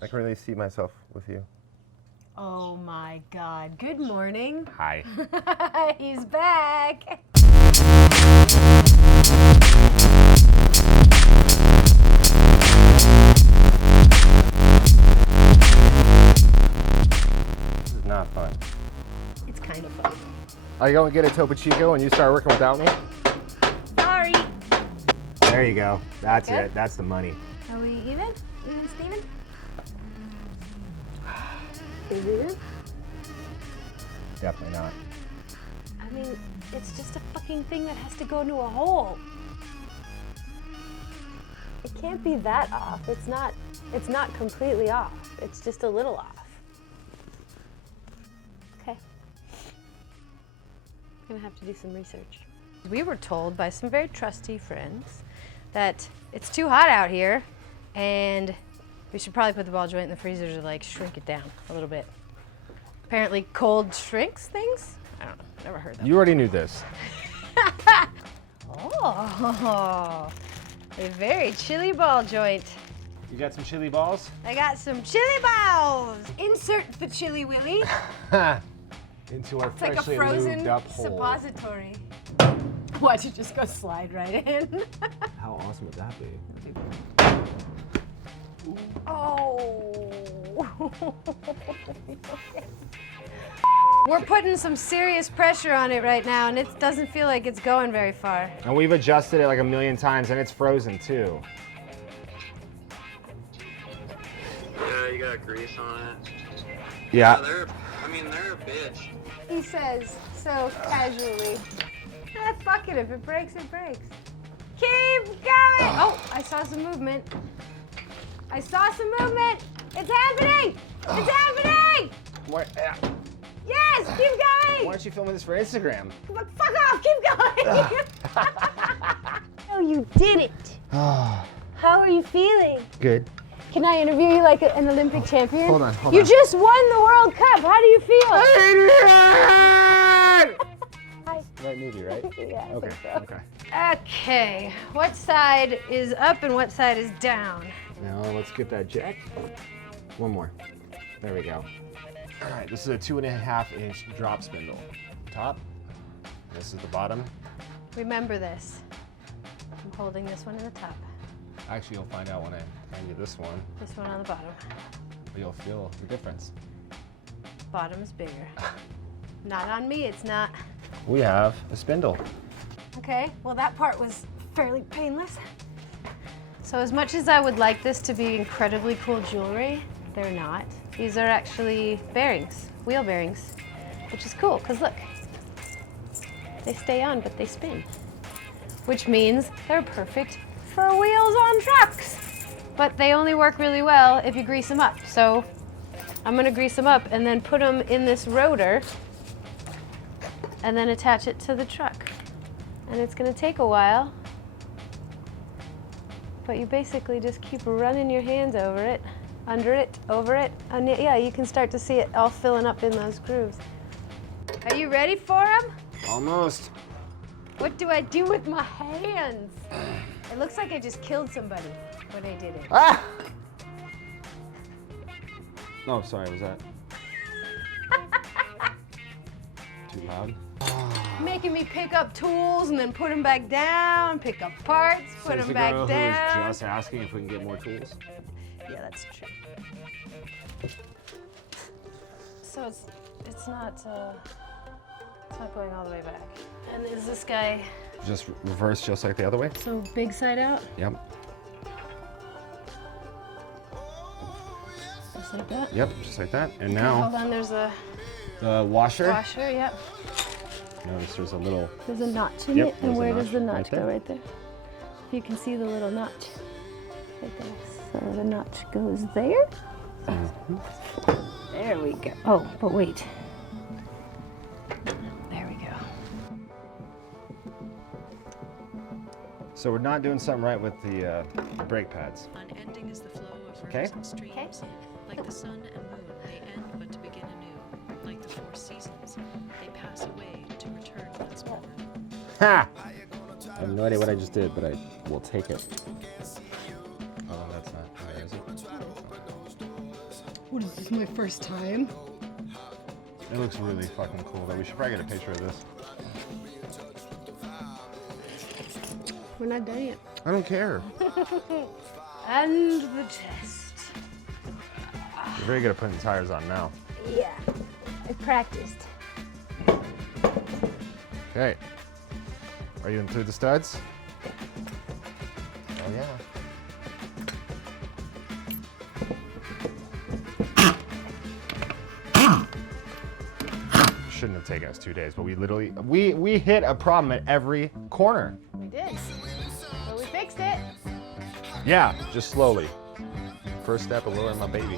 I can really see myself with you. Oh my God. Good morning. Hi. He's back. This is not fun. It's kind of fun. I go and get a Topo Chico and you start working without me? Sorry. There you go. That's Okay. it. That's the money. Are we even? Even Steven? Is it even? Definitely not. I mean, it's just a fucking thing that has to go into a hole. It can't be that off. It's not completely off. It's just a little off. Okay. I'm gonna have to do some research. We were told by some very trusty friends that it's too hot out here and we should probably put the ball joint in the freezer to like shrink it down a little bit. Apparently cold shrinks things? I don't know, never heard that. You already knew this. Oh, a very chilly ball joint. You got some chili balls? I got some chili balls. Insert the chili willy. Into our It's like a freshly frozen lubed up hole. suppository. Watch it just go slide right in. How awesome would that be? Oh. We're putting some serious pressure on it right now, and it doesn't feel like it's going very far. And we've adjusted it like a million times and it's frozen too. Yeah, you got grease on it. Yeah. They're a bitch. He says so casually. Fuck it, if it breaks, it breaks. Keep going! Oh, I saw some movement. I saw some movement! It's happening! It's happening! What? Yes, keep Why going! aren't you filming this for Instagram? Fuck off, keep going! Oh, you did it! How are you feeling? Good. Can I interview you like an Olympic champion? Hold on. You just won the World Cup. How do you feel? Right movie, right? Yeah, I Okay. think so. Okay. Okay, what side is up and what side is down? Now let's get that jack. One more. There we go. All right, this is a 2.5 inch drop spindle. Top. This is the bottom. Remember this. I'm holding this one in the top, Actually, you'll find out when I hand you this one. this one on the bottom. But you'll feel the difference. Bottom is bigger. Not on me, it's not. We have a spindle. Okay, well that part was fairly painless. So as much as I would like this to be incredibly cool jewelry, they're not. These are actually bearings, wheel bearings, which is cool, because look, they stay on, but they spin. Which means they're perfect for wheels on trucks. But they only work really well if you grease them up. So I'm gonna grease them up and then put them in this rotor and then attach it to the truck. And it's gonna take a while, but you basically just keep running your hands over it, under it, over it, and yeah, you can start to see it all filling up in those grooves. Are you ready for them? Almost. What do I do with my hands? It looks like I just killed somebody when I did it. Ah! Oh, sorry, was that too loud? Making me pick up tools and then put them back down, pick up parts, put Says them the back girl down. who's just asking if we can get more tools. Yeah, that's true. So it's not going all the way back. And is this guy Just reverse, just like the other way. so big side out? Yep. Just like that? Yep, just like that. And Hold now on, there's a the washer. washer, yep. Notice there's a little. There's a notch in Yep, it, and there's a where does notch the right notch there. go? Right there. You can see the little notch right there. So the notch goes there. There we go. Oh, but wait. There we go. So we're not doing something right with the brake pads. Unending is the flow of Okay. rivers and streams. Like the sun and moon, they end but to begin anew. Like the four seasons, they pass away to return once more. Ha! I have no idea what I just did, but I will take it. Oh, that's not. Where is it? What is this, my first time? It looks really fucking cool though. We should probably get a picture of this. We're not done yet. I don't care. And the chest. You're very good at putting tires on now. Yeah, I practiced. Okay. Are you into the studs? Oh yeah. Shouldn't have taken us 2 days, but we literally, we hit a problem at every corner. We did. But we fixed it. Yeah, just slowly. First step of lowering my baby.